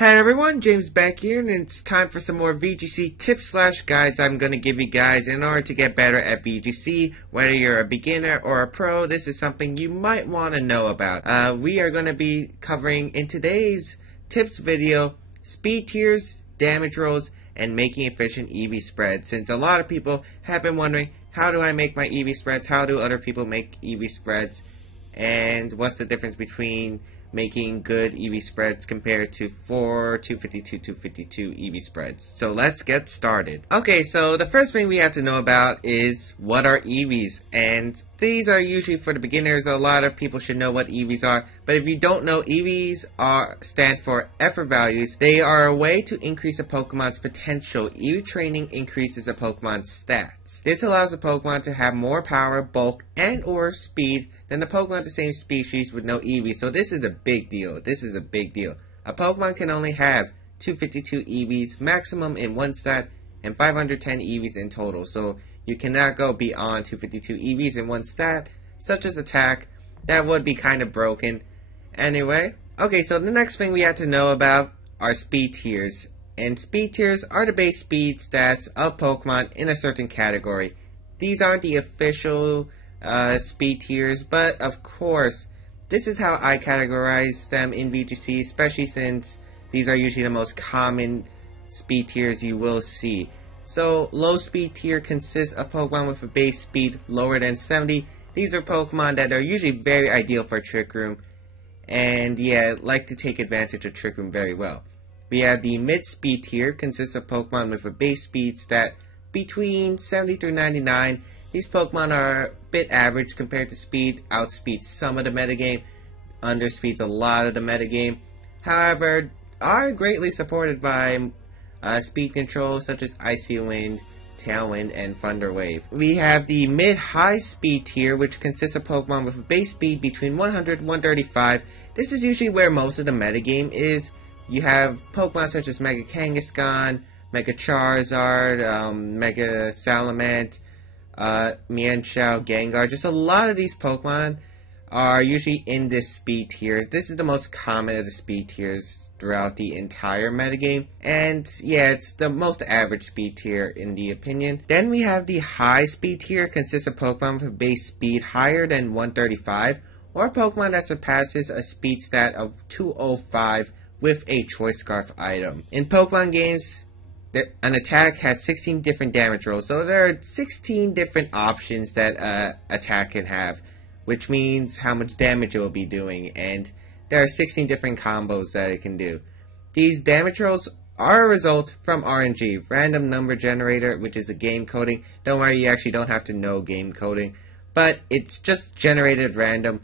Hey everyone, James Baek here, and it's time for some more VGC tips/guides I'm going to give you guys in order to get better at VGC. Whether you're a beginner or a pro, this is something you might want to know about. We are going to be covering in today's tips video speed tiers, damage rolls, and making efficient EV spreads. Since a lot of people have been wondering, how do I make my EV spreads? How do other people make EV spreads? And what's the difference between making good EV spreads compared to 252 EV spreads. So let's get started. Okay, so the first thing we have to know about is what are EVs, and these are usually for the beginners. A lot of people should know what EVs are, but if you don't know, EVs stand for effort values. They are a way to increase a Pokemon's potential. EV training increases a Pokemon's stats. This allows a Pokemon to have more power, bulk, and or speed than a Pokemon of the same species with no EV. So this is a big deal. This is a big deal. A Pokemon can only have 252 EVs maximum in one stat and 510 EVs in total. So you cannot go beyond 252 EVs in one stat, such as attack. That would be kind of broken. Anyway, okay, so the next thing we have to know about are speed tiers. And speed tiers are the base speed stats of Pokemon in a certain category. These aren't the official speed tiers, but of course, this is how I categorize them in VGC, especially since these are usually the most common speed tiers you will see. So, low speed tier consists of Pokemon with a base speed lower than 70. These are Pokemon that are usually very ideal for Trick Room, and yeah, like to take advantage of Trick Room very well. We have the mid speed tier, consists of Pokemon with a base speed stat between 70 through 99. These Pokemon are a bit average compared to speed, outspeeds some of the metagame, underspeeds a lot of the metagame. However, are greatly supported by speed control such as Icy Wind, Tailwind, and Thunder Wave. We have the mid-high speed tier, which consists of Pokemon with a base speed between 100 and 135. This is usually where most of the metagame is. You have Pokemon such as Mega Kangaskhan, Mega Charizard, Mega Salamence, Mienshao, Gengar. Just a lot of these Pokemon are usually in this speed tier. This is the most common of the speed tiers throughout the entire metagame, and yeah, it's the most average speed tier in the opinion. Then we have the high speed tier, consists of Pokemon with a base speed higher than 135, or a Pokemon that surpasses a speed stat of 205 with a Choice Scarf item. In Pokemon games, an attack has 16 different damage rolls, so there are 16 different options that attack can have, which means how much damage it will be doing, and there are 16 different combos that it can do. These damage rolls are a result from RNG, random number generator, which is a game coding. Don't worry, you actually don't have to know game coding, but it's just generated random.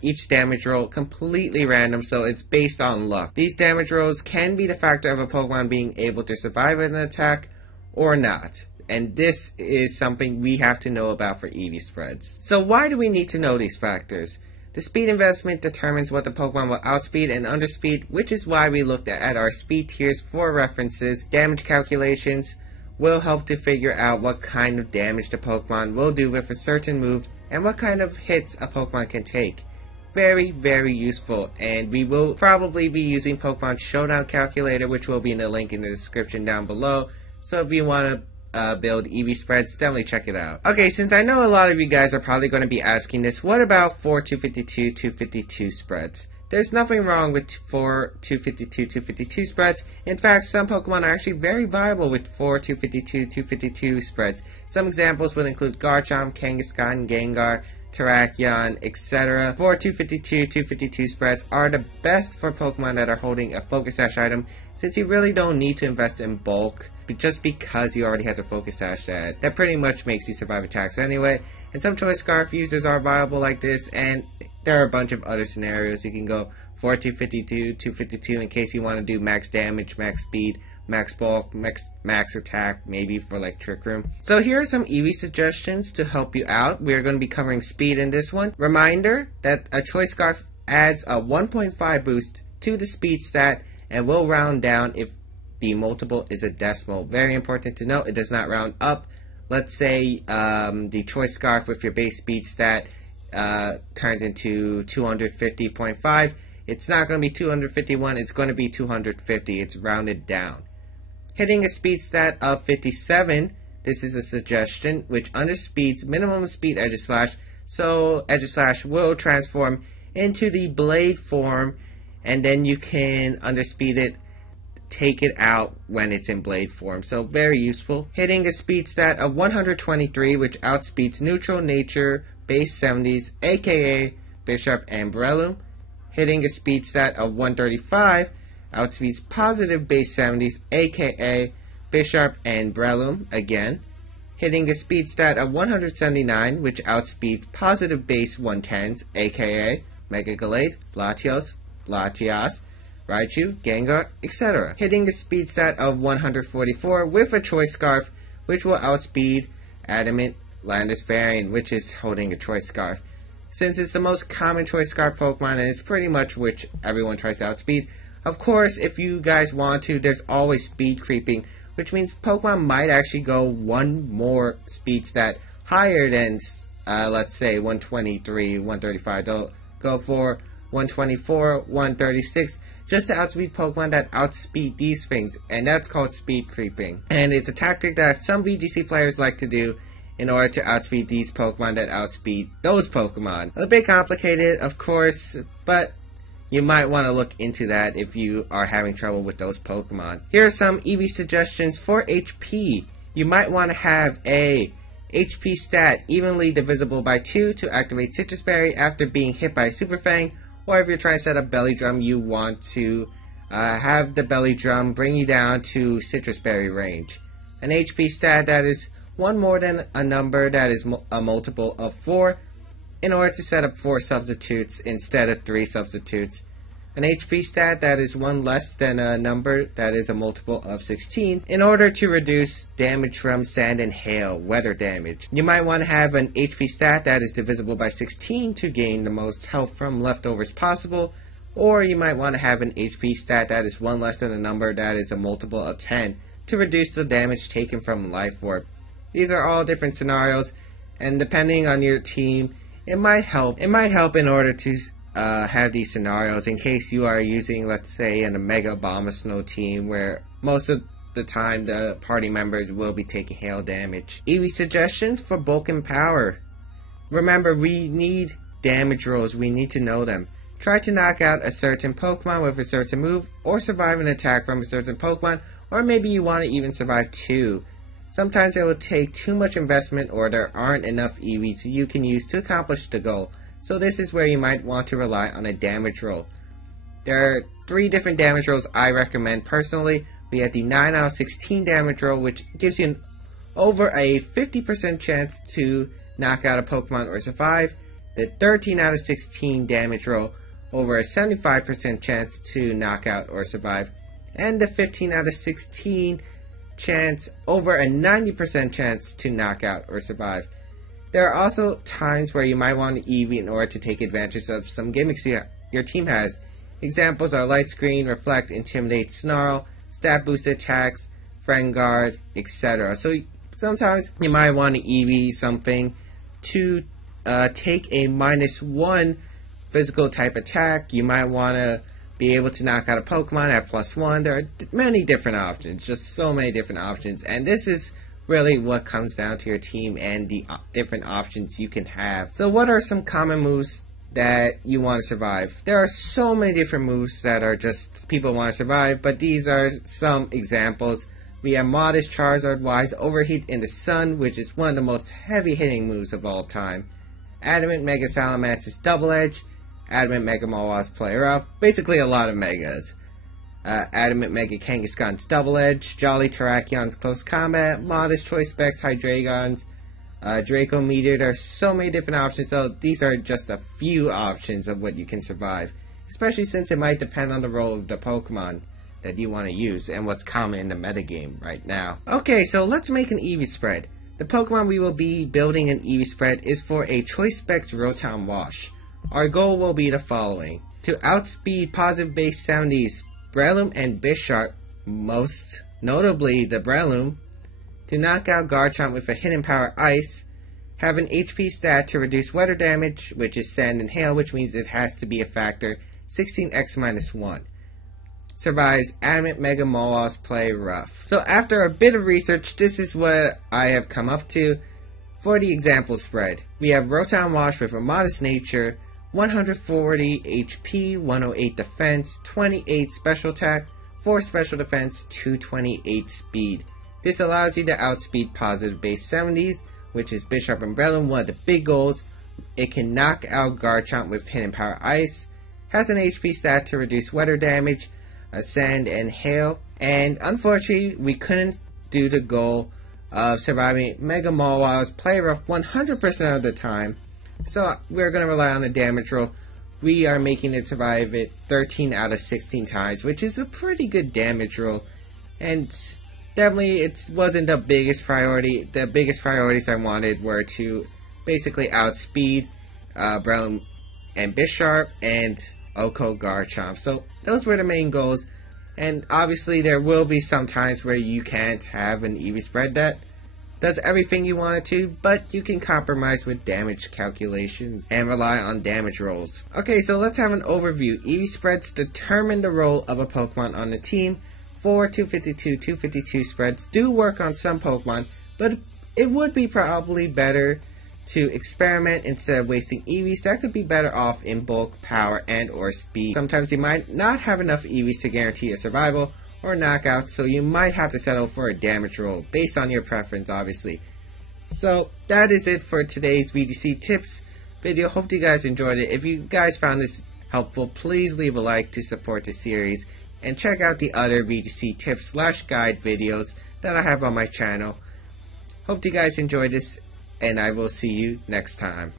Each damage roll completely random, so it's based on luck. These damage rolls can be the factor of a Pokemon being able to survive an attack or not, and this is something we have to know about for EV spreads. So why do we need to know these factors? The speed investment determines what the Pokemon will outspeed and underspeed, which is why we looked at our speed tiers for references. Damage calculations will help to figure out what kind of damage the Pokemon will do with a certain move and what kind of hits a Pokemon can take. Very, very useful, and we will probably be using Pokemon Showdown Calculator, which will be in the link in the description down below. So if you want to build EV spreads, definitely check it out. Okay, since I know a lot of you guys are probably going to be asking this, what about 252 spreads? There's nothing wrong with 252 spreads. In fact, some Pokemon are actually very viable with 252 spreads. Some examples would include Garchomp, Kangaskhan, Gengar, Terrakion, etc. 252 spreads are the best for Pokemon that are holding a Focus Sash item, since you really don't need to invest in bulk, just because you already have to Focus Sash that pretty much makes you survive attacks anyway. And some Choice Scarf users are viable like this, and there are a bunch of other scenarios. You can go 252 in case you want to do max damage, max speed, max bulk, max attack, maybe for like Trick Room. So here are some EV suggestions to help you out. We are going to be covering speed in this one. Reminder that a Choice Scarf adds a 1.5 boost to the speed stat and will round down if the multiple is a decimal. Very important to note, it does not round up. Let's say the Choice Scarf with your base speed stat turns into 250.5. It's not going to be 251, it's going to be 250. It's rounded down. Hitting a speed stat of 57, this is a suggestion, which underspeeds minimum speed Aegislash, so Aegislash will transform into the blade form, and then you can underspeed it, take it out when it's in blade form, so very useful. Hitting a speed stat of 123, which outspeeds neutral, nature, base 70s, aka Bisharp and Breloom. Hitting a speed stat of 135, outspeeds positive base 70s, aka Bisharp and Breloom again. Hitting a speed stat of 179, which outspeeds positive base 110s, aka Mega Gallade, Latios, Raichu, Gengar, etc. Hitting a speed stat of 144 with a Choice Scarf, which will outspeed Adamant Landis-Varian, which is holding a Choice Scarf. Since it's the most common Choice Scarf Pokemon, and it's pretty much which everyone tries to outspeed. Of course, if you guys want to, there's always speed creeping, which means Pokemon might actually go one more speed stat higher than, let's say, 123, 135. They'll go for 124, 136, just to outspeed Pokemon that outspeed these things, and that's called speed creeping. And it's a tactic that some VGC players like to do in order to outspeed these Pokemon that outspeed those Pokemon. A bit complicated, of course, but you might want to look into that if you are having trouble with those Pokemon. Here are some EV suggestions for HP. You might want to have a HP stat evenly divisible by 2 to activate Citrus Berry after being hit by a Super Fang, or if you're trying to set up Belly Drum, you want to have the Belly Drum bring you down to Citrus Berry range. An HP stat that is one more than a number that is a multiple of 4 in order to set up 4 substitutes instead of 3 substitutes. An HP stat that is one less than a number that is a multiple of 16 in order to reduce damage from sand and hail, weather damage. You might want to have an HP stat that is divisible by 16 to gain the most health from leftovers possible, or you might want to have an HP stat that is one less than a number that is a multiple of 10 to reduce the damage taken from Life Orb. These are all different scenarios, and depending on your team, it might help. It might help in order to have these scenarios in case you are using, let's say, in a Mega Abomasnow team where most of the time the party members will be taking hail damage. EV suggestions for bulk and power. Remember, we need damage rolls. We need to know them. Try to knock out a certain Pokemon with a certain move, or survive an attack from a certain Pokemon, or maybe you want to even survive 2. Sometimes it will take too much investment, or there aren't enough EVs you can use to accomplish the goal. So this is where you might want to rely on a damage roll. There are 3 different damage rolls I recommend personally. We have the 9 out of 16 damage roll, which gives you over a 50% chance to knock out a Pokemon or survive. The 13 out of 16 damage roll, over a 75% chance to knock out or survive. And the 15 out of 16 chance, over a 90% chance to knock out or survive. There are also times where you might want to EV in order to take advantage of some gimmicks your team has. Examples are Light Screen, Reflect, Intimidate, Snarl, Stat Boost attacks, Friend Guard, etc. So sometimes you might want to EV something to take a -1 physical type attack. You might want to be able to knock out a Pokemon at +1. There are many different options, just so many different options, and this is really what comes down to your team and the different options you can have. So what are some common moves that you want to survive? There are so many different moves that are just people want to survive, but these are some examples. We have Modest Charizard Wise, Overheat in the Sun, which is one of the most heavy hitting moves of all time. Adamant Mega Salamance's Double Edge, Adamant Mega Mawaz Play Rough, basically a lot of Megas. Adamant Mega Kangaskhan's Double Edge, Jolly Terrakions Close Combat, Modest Choice Specs Hydreigons, Draco Meteor. There are so many different options, so these are just a few options of what you can survive, especially since it might depend on the role of the Pokemon that you want to use and what's common in the metagame right now. Okay, so let's make an EV spread. The Pokemon we will be building an EV spread is for a Choice Specs ROTOM-WASH. Our goal will be the following: to outspeed positive base 70s Breloom and Bisharp, most notably the Breloom, to knock out Garchomp with a hidden power Ice, have an HP stat to reduce weather damage, which is Sand and Hail, which means it has to be a factor 16x-1. Survives adamant mega mall-wash play rough. So after a bit of research, this is what I have come up to for the example spread. We have ROTOM-WASH with a modest nature, 140 HP, 108 defense, 28 special attack, 4 special defense, 228 speed. This allows you to outspeed positive base 70s, which is Bishop Umbrella, one of the big goals. It can knock out Garchomp with Hidden Power Ice, has an HP stat to reduce weather damage, Ascend, and Hail, and unfortunately we couldn't do the goal of surviving Mega Mall-Wash's play rough 100% of the time, so we're going to rely on the damage roll. We are making it survive it 13 out of 16 times, which is a pretty good damage roll, and definitely it wasn't the biggest priority. The biggest priorities I wanted were to basically outspeed Brown and Bisharp and Oko Garchomp. So those were the main goals, and obviously there will be some times where you can't have an EV spread that does everything you want it to, but you can compromise with damage calculations and rely on damage rolls. Okay, so let's have an overview. EV spreads determine the role of a Pokemon on the team. 4 252 spreads do work on some Pokemon, but it would be probably better to experiment instead of wasting EVs. That could be better off in bulk, power, and or speed. Sometimes you might not have enough EVs to guarantee a survival or knockout, so you might have to settle for a damage roll based on your preference, obviously. So that is it for today's VGC tips video. Hope you guys enjoyed it. If you guys found this helpful, please leave a like to support the series, and check out the other VGC tips/guide videos that I have on my channel. Hope you guys enjoyed this, and I will see you next time.